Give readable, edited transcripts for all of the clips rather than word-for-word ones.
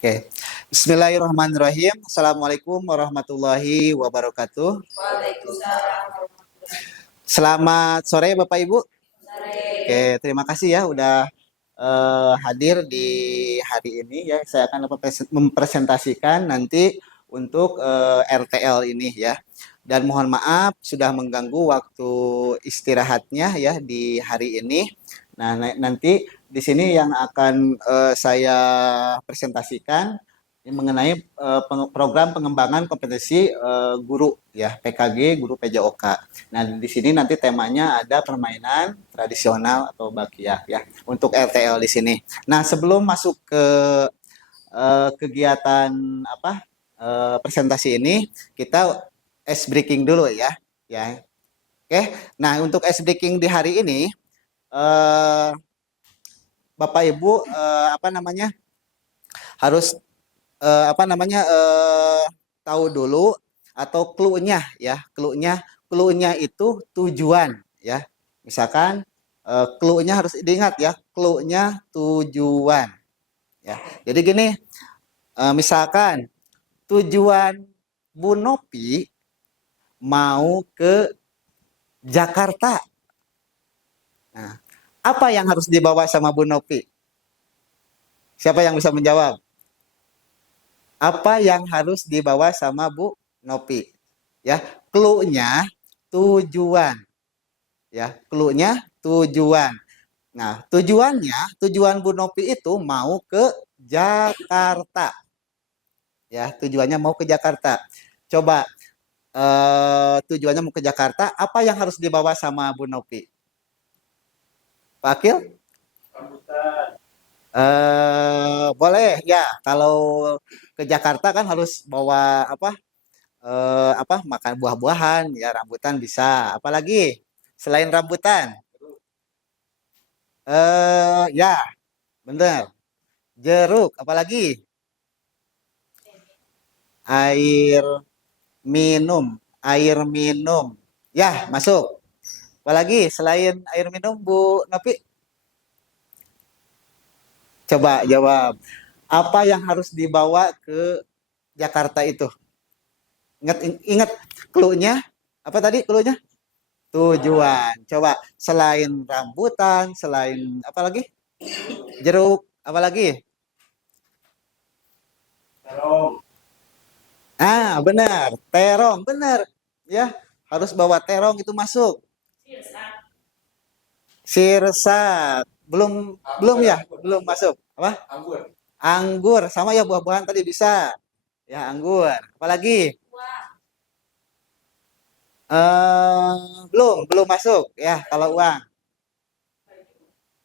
Oke. Bismillahirrahmanirrahim. Assalamualaikum warahmatullahi wabarakatuh. Waalaikumsalam. Selamat sore Bapak Ibu. Sore. Oke, terima kasih ya udah hadir di hari ini ya. Saya akan mempresentasikan nanti untuk RTL ini ya. Dan mohon maaf sudah mengganggu waktu istirahatnya ya di hari ini. Nah, nanti di sini yang akan saya presentasikan mengenai program pengembangan kompetensi guru ya, PKG guru PJOK. Nah, di sini nanti temanya ada permainan tradisional atau bakiyah ya untuk RTL di sini. Nah, sebelum masuk ke kegiatan apa presentasi ini, kita ice breaking dulu ya. Ya. Oke. Nah, untuk ice breaking di hari ini eh, Bapak Ibu apa namanya? Harus tahu dulu atau clue-nya ya, clue-nya itu tujuan ya. Misalkan clue-nya harus diingat ya, clue-nya tujuan ya. Jadi gini, misalkan tujuan Bu Nopi mau ke Jakarta. Nah, apa yang harus dibawa sama Bu Nopi? Siapa yang bisa menjawab? Apa yang harus dibawa sama Bu Nopi? Ya, clue-nya tujuan. Ya, clue-nya tujuan. Nah, tujuan Bu Nopi itu mau ke Jakarta. Ya, tujuannya mau ke Jakarta. Coba tujuannya mau ke Jakarta, apa yang harus dibawa sama Bu Nopi? Pak Akil? Boleh ya. Kalau ke Jakarta kan harus bawa makan buah-buahan ya, rambutan bisa. Apalagi selain rambutan? Ya, bener. Jeruk, apalagi? Air minum, air minum. Ya, masuk. Apalagi selain air minum, Bu Nopi? Coba jawab. Apa yang harus dibawa ke Jakarta itu? Ingat, ingat clue-nya? Apa tadi clue-nya? Tujuan. Coba selain rambutan, selain apa lagi? Jeruk, apa lagi? Terong. Benar, terong, benar. Ya, harus bawa terong itu masuk. Sirsat, belum belum ya, belum masuk. Apa? Anggur. Anggur, sama ya buah-buahan tadi bisa. Ya, anggur. Apalagi? Belum masuk ya kalau uang.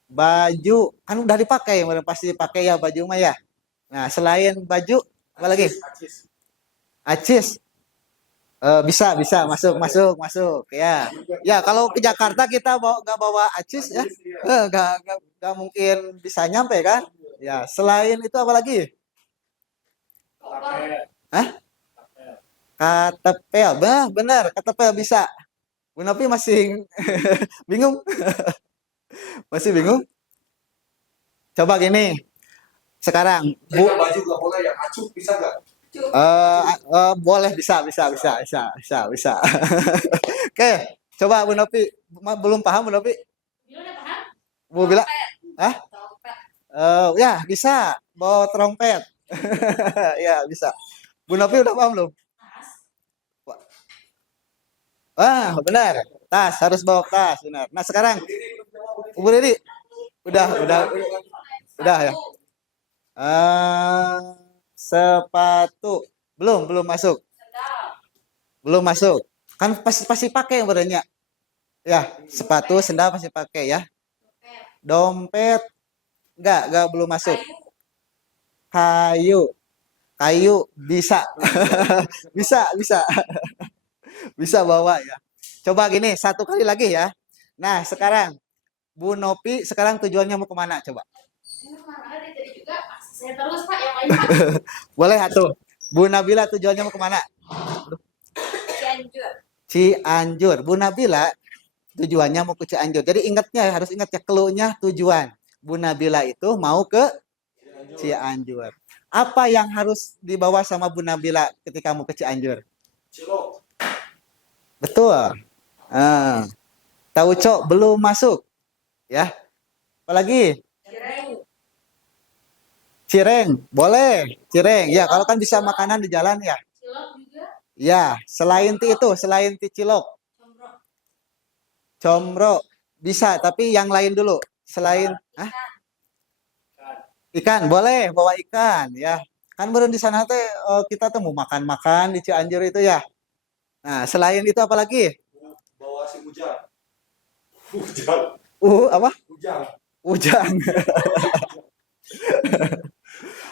Baju kan udah dipakai, udah pasti dipakai ya baju mah ya. Nah, selain baju apa lagi? Acis. Bisa masuk ya. Ya, kalau ke Jakarta kita nggak bawa acis ya, nggak mungkin bisa nyampe kan? Ya, selain itu apa lagi? Hah? KTP, benar, KTP bisa. Bu Nopi masih bingung, masih bingung. Coba gini, sekarang Bu, Baju gak boleh yang acuh, bisa gak? boleh bisa. Oke, coba Bu Nopi, belum paham Bu Nopi? Bu bilang, ah, ya bisa bawa trompet, ya bisa. Bu Nopi udah paham belum? Benar. Tas harus bawa tas, benar. Nah sekarang, Bu Dedi, udah ya. Sepatu belum masuk, kan pasti pasti pakai yang beranya ya, sepatu sendal pasti pakai ya. Dompet enggak belum masuk. Kayu bisa. bisa bisa bawa ya. Coba gini satu kali lagi ya. Nah sekarang Bu Nopi sekarang tujuannya mau kemana coba? Saya terus Pak, yang lain Pak. Boleh atuh. Bu Nabila tujuannya mau kemana? Cianjur. Cianjur. Bu Nabila tujuannya mau ke Cianjur. Jadi ingatnya harus ingat ya clue-nya tujuan. Bu Nabila itu mau ke Cianjur. Apa yang harus dibawa sama Bu Nabila ketika mau ke Cianjur? Cilok. Betul. Ah, tauco belum masuk, ya. Apalagi? Cireng. Cireng, boleh. Cireng, ya. Kalau kan bisa makanan di jalan ya. Cilok juga. Ya, selain ti cilok, Combro. combro bisa, tapi yang lain dulu. Selain, ah, ikan, boleh bawa ikan, ya. Kan baru di sana teh kita tuh mau makan-makan di Cianjur itu ya. Nah, selain itu apa lagi? Bawa si ujang. Ujang. Apa? Ujang. Ujang.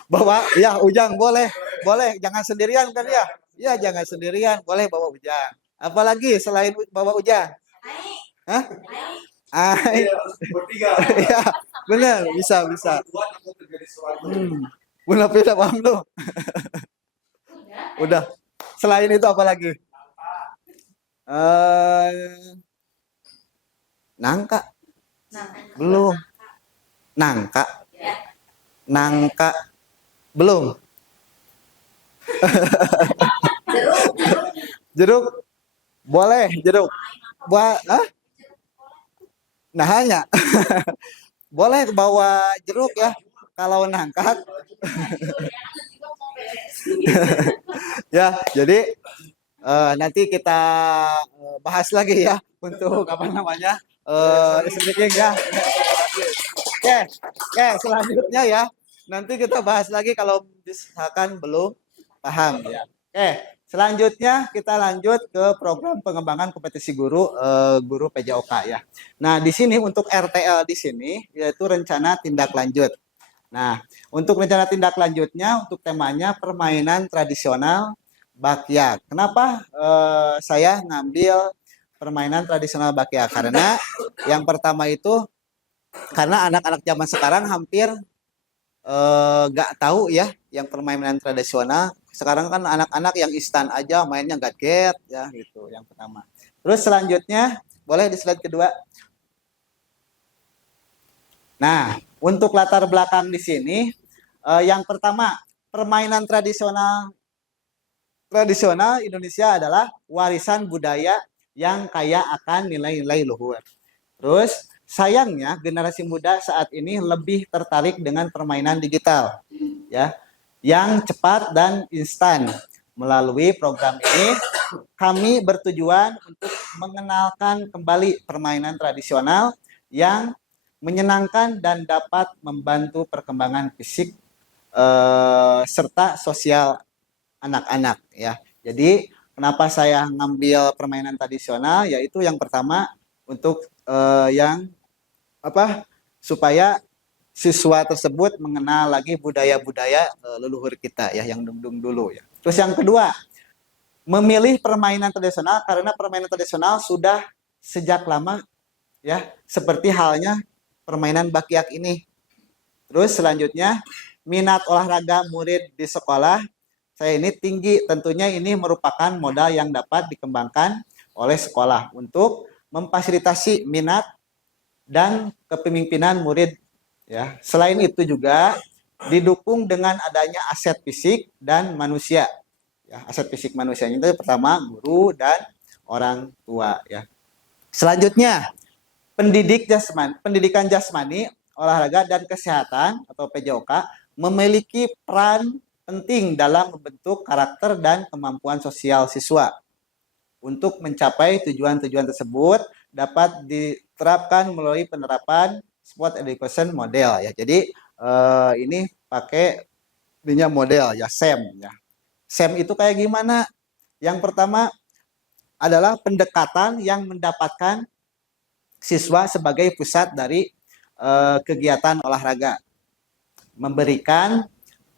Bawa, ya ujang boleh, boleh. Jangan sendirian kan ya? Ya jangan sendirian, boleh bawa ujang. Apalagi selain bawa ujang? Hah? Ai. Iya, bertiga. Ya, benar, bisa, bisa. Buat aku terjadi sesuatu. Bu Nabila paham lu? Udah. Selain itu apa lagi? Eh, nangka belum. Nangka, Ya. nangka belum. Jeruk. Jeruk boleh, jeruk. Buat, ah? Nah hanya boleh bawa jeruk ya. Kalau nangka, ya. Jadi nanti kita bahas lagi ya untuk apa namanya speaking ya. Oke, oke selanjutnya ya. Nanti kita bahas lagi kalau misalkan belum paham ya. Oke, selanjutnya kita lanjut ke program pengembangan kompetisi guru guru PJOK ya. Nah, di sini untuk RTL di sini yaitu rencana tindak lanjut. Nah, untuk rencana tindak lanjutnya untuk temanya permainan tradisional Bakyak. Kenapa saya ngambil permainan tradisional Bakyak? Karena yang pertama itu karena anak-anak zaman sekarang hampir nggak tahu ya yang permainan tradisional. Sekarang kan anak-anak yang instan aja mainnya gadget ya gitu yang pertama. Terus selanjutnya boleh di slide kedua. Nah, untuk latar belakang di sini yang pertama permainan tradisional Indonesia adalah warisan budaya yang kaya akan nilai-nilai luhur. Terus sayangnya generasi muda saat ini lebih tertarik dengan permainan digital ya, yang cepat dan instan. Melalui program ini kami bertujuan untuk mengenalkan kembali permainan tradisional yang menyenangkan dan dapat membantu perkembangan fisik serta sosial anak-anak ya. Jadi kenapa saya ngambil permainan tradisional yaitu yang pertama untuk yang apa supaya siswa tersebut mengenal lagi budaya-budaya leluhur kita ya yang dung-dung dulu ya. Terus yang kedua, memilih permainan tradisional karena permainan tradisional sudah sejak lama ya seperti halnya permainan bakyak ini. Terus selanjutnya minat olahraga murid di sekolah saya ini tinggi, tentunya ini merupakan modal yang dapat dikembangkan oleh sekolah untuk memfasilitasi minat dan kepemimpinan murid ya. Selain itu juga didukung dengan adanya aset fisik dan manusia. Ya, aset fisik manusianya itu pertama guru dan orang tua ya. Selanjutnya pendidikan jasmani, olahraga dan kesehatan atau PJOK memiliki peran penting dalam membentuk karakter dan kemampuan sosial siswa. Untuk mencapai tujuan-tujuan tersebut dapat diterapkan melalui penerapan sport education model ya. Jadi ini pakai ininya model ya SEM ya. SEM itu kayak gimana? Yang pertama adalah pendekatan yang mendapatkan siswa sebagai pusat dari kegiatan olahraga. Memberikan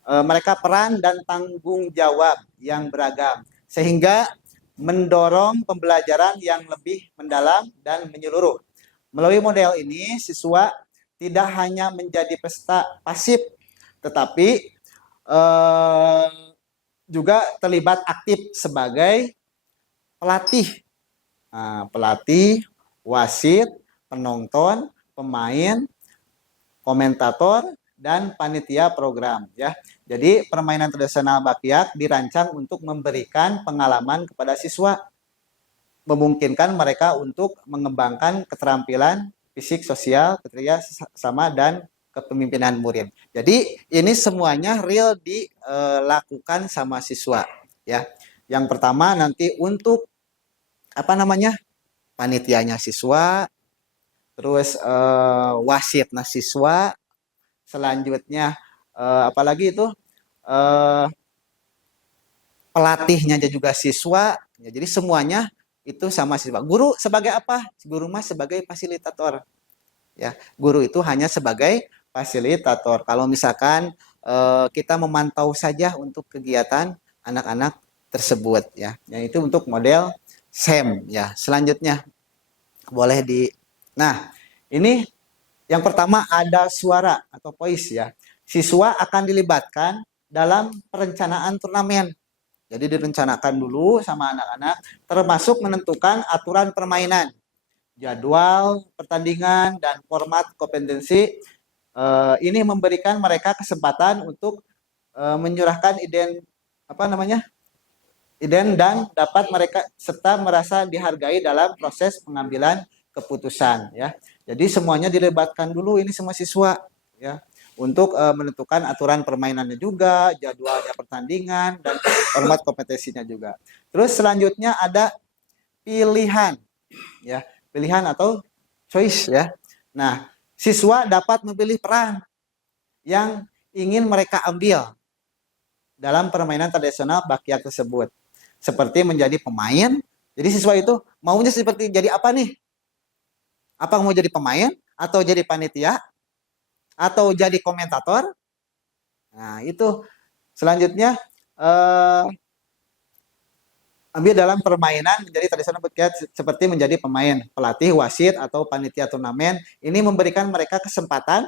mereka peran dan tanggung jawab yang beragam sehingga mendorong pembelajaran yang lebih mendalam dan menyeluruh. Melalui model ini siswa tidak hanya menjadi peserta pasif tetapi juga terlibat aktif sebagai pelatih. Nah, pelatih, wasit, penonton, pemain, komentator, dan panitia program ya. Jadi permainan tradisional Bakyak dirancang untuk memberikan pengalaman kepada siswa, memungkinkan mereka untuk mengembangkan keterampilan fisik, sosial, kerja sama dan kepemimpinan murid. Jadi ini semuanya real dilakukan sama siswa ya. Yang pertama nanti untuk apa namanya? Panitianya siswa, terus wasitnya siswa, selanjutnya apalagi itu eh, pelatihnya juga siswa. Ya, jadi semuanya itu sama siswa. Guru sebagai apa? Guru mas sebagai fasilitator. Ya, guru itu hanya sebagai fasilitator. Kalau misalkan kita memantau saja untuk kegiatan anak-anak tersebut ya. Yang itu untuk model SEM ya. Selanjutnya boleh di. Nah, ini yang pertama ada suara atau voice ya. Siswa akan dilibatkan dalam perencanaan turnamen. Jadi direncanakan dulu sama anak-anak, termasuk menentukan aturan permainan, jadwal pertandingan dan format kompetensi. Ini memberikan mereka kesempatan untuk menyurahkan ide dan dapat mereka serta merasa dihargai dalam proses pengambilan keputusan ya. Jadi semuanya dilibatkan dulu ini semua siswa ya untuk menentukan aturan permainannya juga, jadwalnya pertandingan dan format kompetisinya juga. Terus selanjutnya ada pilihan ya, pilihan atau choice ya. Nah, siswa dapat memilih peran yang ingin mereka ambil dalam permainan tradisional Bakyak tersebut. Seperti menjadi pemain. Jadi siswa itu maunya seperti jadi apa nih? Apa mau jadi pemain atau jadi panitia atau jadi komentator? Nah, itu selanjutnya ambil dalam permainan menjadi tradisional seperti menjadi pemain, pelatih, wasit atau panitia turnamen. Ini memberikan mereka kesempatan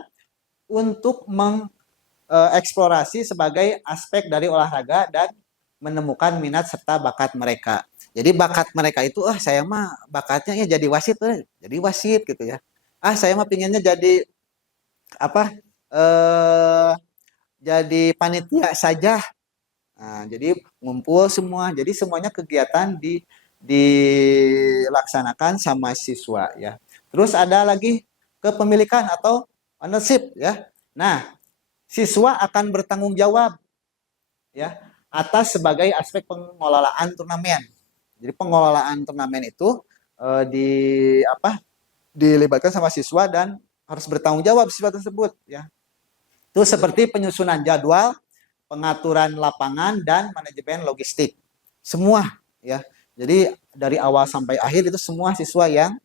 untuk mengeksplorasi sebagai aspek dari olahraga dan menemukan minat serta bakat mereka. Jadi bakat mereka itu, saya mah bakatnya ya jadi wasit, jadi wasit gitu ya. Saya mah pinginnya jadi apa? Jadi panitia saja. Nah, jadi ngumpul semua. Jadi semuanya kegiatan dilaksanakan sama siswa ya. Terus ada lagi kepemilikan atau ownership ya. Nah, siswa akan bertanggung jawab ya atas sebagai aspek pengelolaan turnamen. Jadi pengelolaan turnamen itu di apa? Dilibatkan sama siswa dan harus bertanggung jawab siswa tersebut ya. Itu seperti penyusunan jadwal, pengaturan lapangan dan manajemen logistik. Semua ya. Jadi dari awal sampai akhir itu semua siswa yang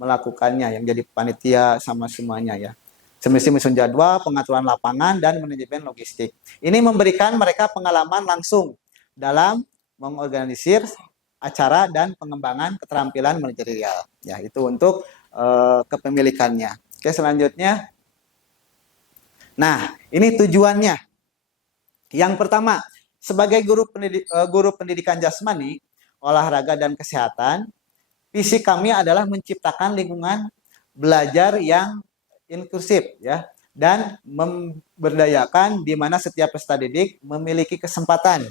melakukannya, yang jadi panitia sama semuanya ya. Menyusun jadwal, pengaturan lapangan dan manajemen logistik. Ini memberikan mereka pengalaman langsung dalam mengorganisir acara dan pengembangan keterampilan manajerial. Ya, itu untuk kepemilikannya. Oke, selanjutnya. Nah, ini tujuannya. Yang pertama, sebagai guru pendidikan jasmani, olahraga dan kesehatan, visi kami adalah menciptakan lingkungan belajar yang inklusif ya dan memberdayakan di mana setiap peserta didik memiliki kesempatan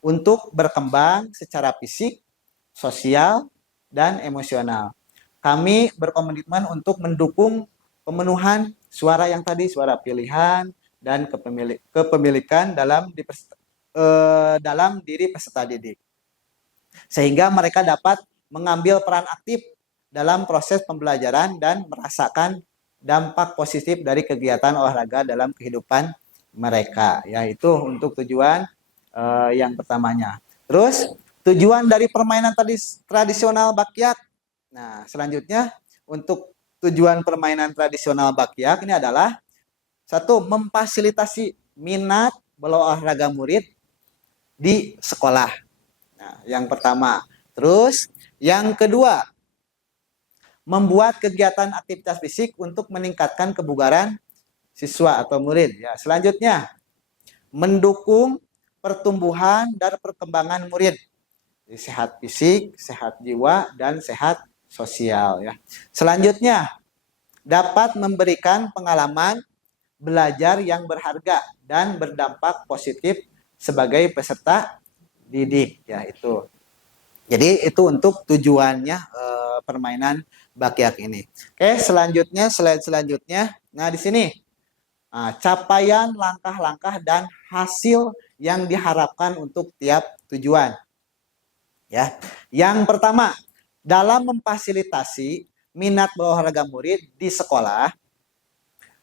untuk berkembang secara fisik, sosial, dan emosional. Kami berkomitmen untuk mendukung pemenuhan suara yang tadi, suara pilihan dan kepemilikan dalam diri peserta didik. Sehingga mereka dapat mengambil peran aktif dalam proses pembelajaran dan merasakan dampak positif dari kegiatan olahraga dalam kehidupan mereka. Yaitu untuk tujuan yang pertamanya. Terus tujuan dari permainan tradisional Bakyak. Nah, selanjutnya untuk tujuan permainan tradisional Bakyak ini adalah satu, memfasilitasi minat berolahraga murid di sekolah. Nah, yang pertama. Terus yang kedua, membuat kegiatan aktivitas fisik untuk meningkatkan kebugaran siswa atau murid. Ya, selanjutnya, mendukung pertumbuhan dan perkembangan murid. Sehat fisik, sehat jiwa, dan sehat sosial. Ya. Selanjutnya, dapat memberikan pengalaman belajar yang berharga dan berdampak positif sebagai peserta didik ya itu. Jadi itu untuk tujuannya permainan bakyak ini. Oke, selanjutnya slide selanjutnya. Nah, di sini capaian langkah-langkah dan hasil yang diharapkan untuk tiap tujuan. Ya. Yang pertama, dalam memfasilitasi minat berolahraga murid di sekolah,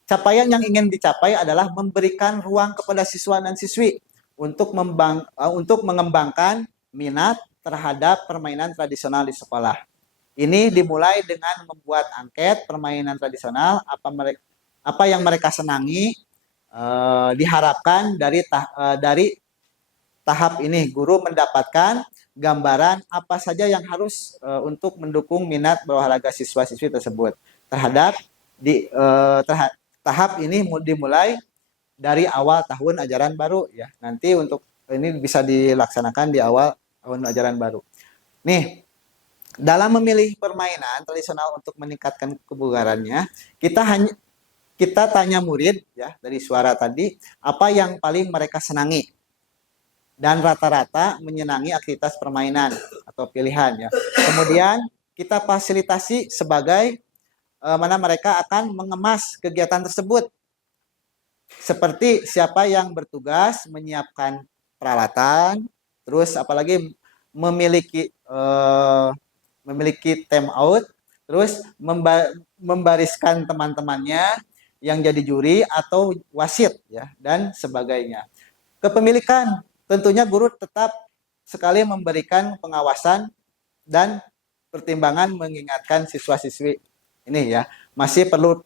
capaian yang ingin dicapai adalah memberikan ruang kepada siswa dan siswi untuk mengembangkan minat terhadap permainan tradisional di sekolah. Ini dimulai dengan membuat angket permainan tradisional, apa yang mereka senangi. Diharapkan dari tahap ini guru mendapatkan gambaran apa saja yang harus untuk mendukung minat berolahraga siswa-siswi tersebut terhadap tahap ini dimulai dari awal tahun ajaran baru ya. Nanti untuk ini bisa dilaksanakan di awal tahun ajaran baru. Nih, dalam memilih permainan tradisional untuk meningkatkan kebugarannya, kita tanya murid ya dari suara tadi apa yang paling mereka senangi. Dan rata-rata menyenangi aktivitas permainan atau pilihan ya. Kemudian kita fasilitasi sebagai mana mereka akan mengemas kegiatan tersebut. Seperti siapa yang bertugas menyiapkan peralatan, terus apalagi memiliki time out, terus membariskan teman-temannya yang jadi juri atau wasit ya dan sebagainya. Kepemilikan, tentunya guru tetap sekali memberikan pengawasan dan pertimbangan mengingatkan siswa-siswi ini ya masih perlu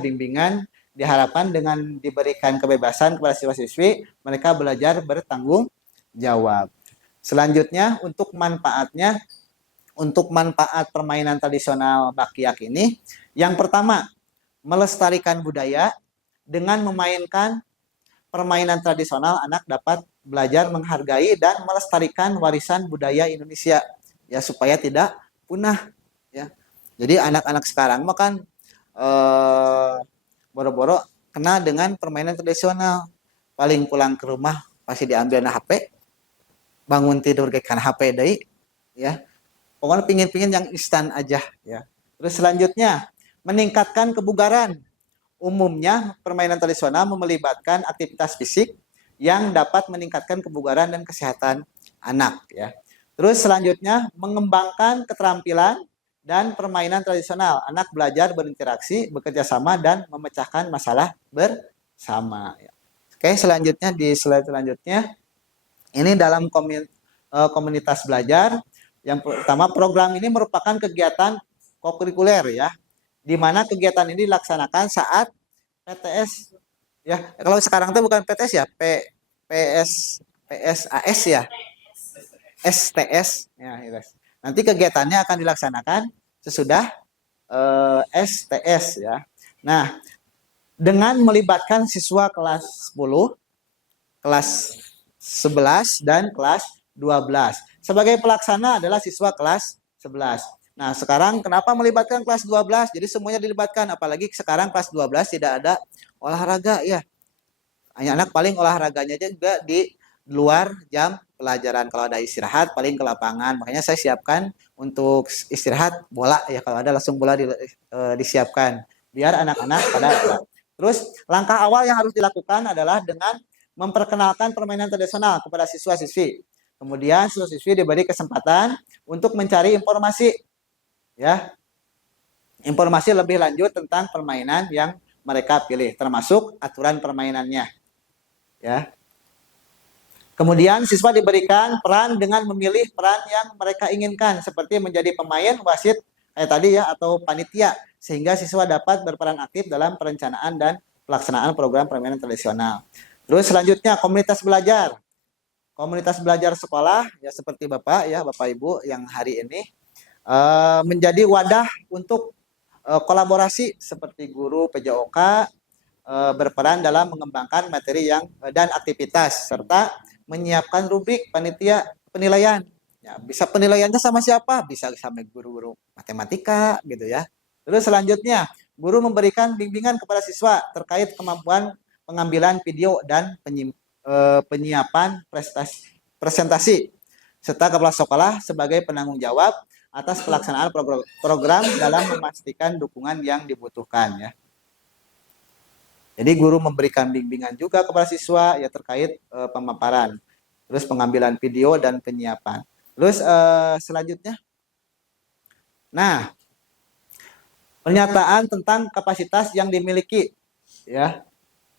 bimbingan. Diharapkan dengan diberikan kebebasan kepada siswa-siswi mereka belajar bertanggung jawab. Selanjutnya untuk manfaat permainan tradisional bakyak ini, yang pertama melestarikan budaya. Dengan memainkan permainan tradisional, anak dapat belajar menghargai dan melestarikan warisan budaya Indonesia ya supaya tidak punah ya. Jadi anak-anak sekarang makan boro-boro kena dengan permainan tradisional. Paling pulang ke rumah pasti diambil HP, bangun tidur ke kan HP deui ya. Pokoknya pingin-pingin yang instan aja ya. Terus selanjutnya meningkatkan kebugaran. Umumnya permainan tradisional melibatkan aktivitas fisik yang dapat meningkatkan kebugaran dan kesehatan anak ya. Terus selanjutnya mengembangkan keterampilan dan permainan tradisional. Anak belajar berinteraksi, bekerja sama dan memecahkan masalah bersama ya. Oke, selanjutnya di slide selanjutnya ini dalam komunitas belajar. Yang pertama, program ini merupakan kegiatan kokurikuler ya, di mana kegiatan ini dilaksanakan saat PTS ya. Kalau sekarang itu bukan PTS ya, PSAS ya, STS ya. Nanti kegiatannya akan dilaksanakan sesudah STS ya. Nah, dengan melibatkan siswa kelas 10, kelas 11 dan kelas 12. Sebagai pelaksana adalah siswa kelas 11. Nah, sekarang kenapa melibatkan kelas 12? Jadi semuanya dilibatkan, apalagi sekarang kelas 12 tidak ada olahraga ya. Hanya anak paling olahraganya juga di luar jam pelajaran. Kalau ada istirahat paling ke lapangan. Makanya saya siapkan untuk istirahat bola ya, kalau ada langsung bola disiapkan biar anak-anak pada. Terus langkah awal yang harus dilakukan adalah dengan memperkenalkan permainan tradisional kepada siswa-siswi. Kemudian siswa-siswi diberi kesempatan untuk mencari informasi ya. Informasi lebih lanjut tentang permainan yang mereka pilih, termasuk aturan permainannya. Ya. Kemudian siswa diberikan peran dengan memilih peran yang mereka inginkan, seperti menjadi pemain, wasit kayak tadi ya, atau panitia, sehingga siswa dapat berperan aktif dalam perencanaan dan pelaksanaan program permainan tradisional. Terus selanjutnya komunitas belajar. Komunitas belajar sekolah ya seperti Bapak ya, Bapak Ibu yang hari ini menjadi wadah untuk kolaborasi seperti guru PJOK berperan dalam mengembangkan materi dan aktivitas serta menyiapkan rubrik panitia penilaian. Ya, bisa penilaiannya sama siapa? Bisa sama guru-guru matematika gitu ya. Terus selanjutnya guru memberikan bimbingan kepada siswa terkait kemampuan pengambilan video dan penyiapan presentasi serta kepala sekolah sebagai penanggung jawab atas pelaksanaan program dalam memastikan dukungan yang dibutuhkan ya. Jadi guru memberikan bimbingan juga kepada siswa ya terkait pemaparan, terus pengambilan video dan penyiapan. Terus selanjutnya, nah pernyataan tentang kapasitas yang dimiliki ya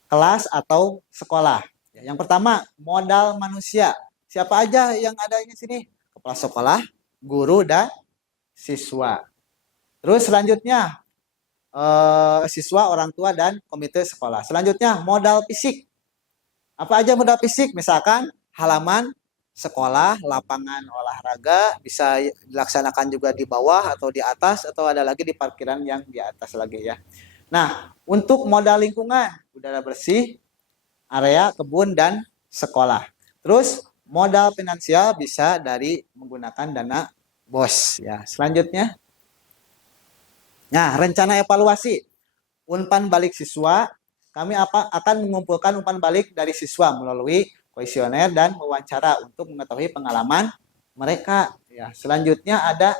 kelas atau sekolah. Yang pertama modal manusia. Siapa aja yang ada di sini? Kepala sekolah, guru dan siswa. Terus selanjutnya siswa, orang tua, dan komite sekolah. Selanjutnya, modal fisik. Apa aja modal fisik? Misalkan halaman sekolah, lapangan olahraga, bisa dilaksanakan juga di bawah atau di atas, atau ada lagi di parkiran yang di atas lagi ya. Nah, untuk modal lingkungan, udara bersih, area kebun, dan sekolah. Terus, modal finansial bisa dari menggunakan dana BOS. Ya, selanjutnya, nah, rencana evaluasi umpan balik siswa, kami akan mengumpulkan umpan balik dari siswa melalui kuesioner dan wawancara untuk mengetahui pengalaman mereka. Ya, selanjutnya ada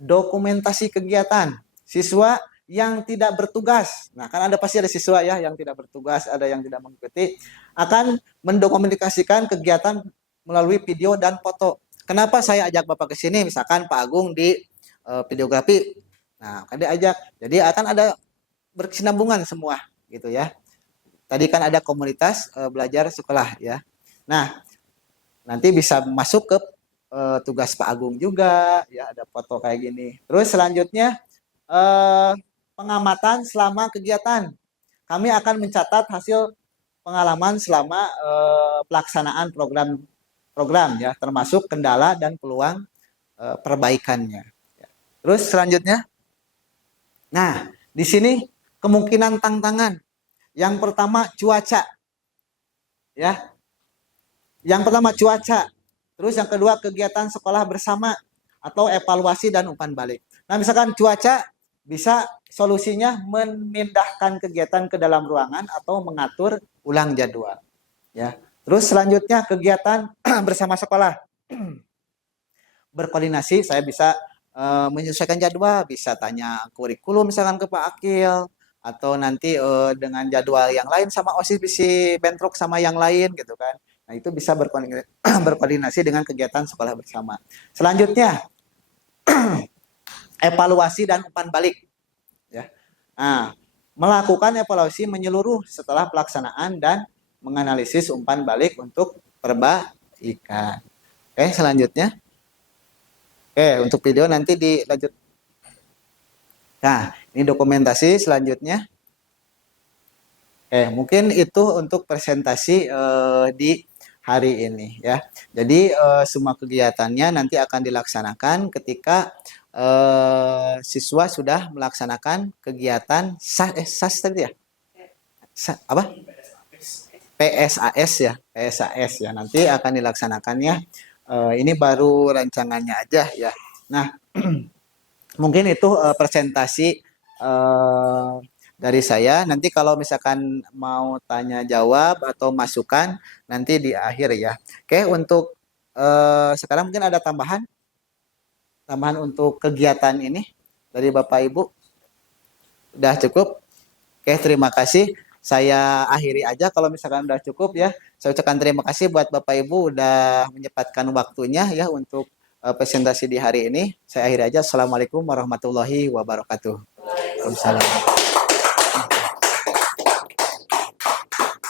dokumentasi kegiatan siswa yang tidak bertugas. Nah, kan ada pasti ada siswa ya yang tidak bertugas, ada yang tidak mengikuti, akan mendokumentasikan kegiatan melalui video dan foto. Kenapa saya ajak Bapak ke sini? Misalkan Pak Agung di videografi. Nah, kan diajak. Jadi akan ada berkesinambungan semua gitu ya. Tadi kan ada komunitas belajar sekolah ya. Nah, nanti bisa masuk ke tugas Pak Agung juga ya, ada foto kayak gini. Terus selanjutnya pengamatan selama kegiatan. Kami akan mencatat hasil pengalaman selama pelaksanaan program ya, termasuk kendala dan peluang perbaikannya. Terus selanjutnya, nah di sini kemungkinan tantangan. Yang pertama cuaca, ya. Yang pertama cuaca. Terus yang kedua kegiatan sekolah bersama atau evaluasi dan umpan balik. Nah misalkan cuaca, bisa solusinya memindahkan kegiatan ke dalam ruangan atau mengatur ulang jadwal. Ya. Terus selanjutnya kegiatan bersama sekolah. Berkoordinasi, saya bisa menyesuaikan jadwal, bisa tanya kurikulum misalkan ke Pak Akil, atau nanti dengan jadwal yang lain sama OSIS bisa bentrok sama yang lain gitu kan. Nah itu bisa berkoordinasi dengan kegiatan sekolah bersama. Selanjutnya evaluasi dan umpan balik ya. Nah, melakukan evaluasi menyeluruh setelah pelaksanaan dan menganalisis umpan balik untuk perbaikan. Oke, selanjutnya. Oke, untuk video nanti dilanjut. Nah, ini dokumentasi selanjutnya. Mungkin itu untuk presentasi di hari ini ya. Jadi semua kegiatannya nanti akan dilaksanakan ketika siswa sudah melaksanakan kegiatan SAS tadi ya. Apa? PSAS ya, PSAS ya. Nanti akan dilaksanakannya. Ini baru rancangannya aja ya. Nah, mungkin itu presentasi dari saya. Nanti kalau misalkan mau tanya jawab atau masukan nanti di akhir ya. Oke, untuk sekarang mungkin ada tambahan untuk kegiatan ini dari Bapak Ibu. Udah cukup? Oke, terima kasih. Saya akhiri aja kalau misalkan udah cukup ya. Saya ucapkan terima kasih buat Bapak Ibu udah menyempatkan waktunya ya untuk presentasi di hari ini. Saya akhiri aja. Assalamualaikum warahmatullahi wabarakatuh. Waalaikumsalam.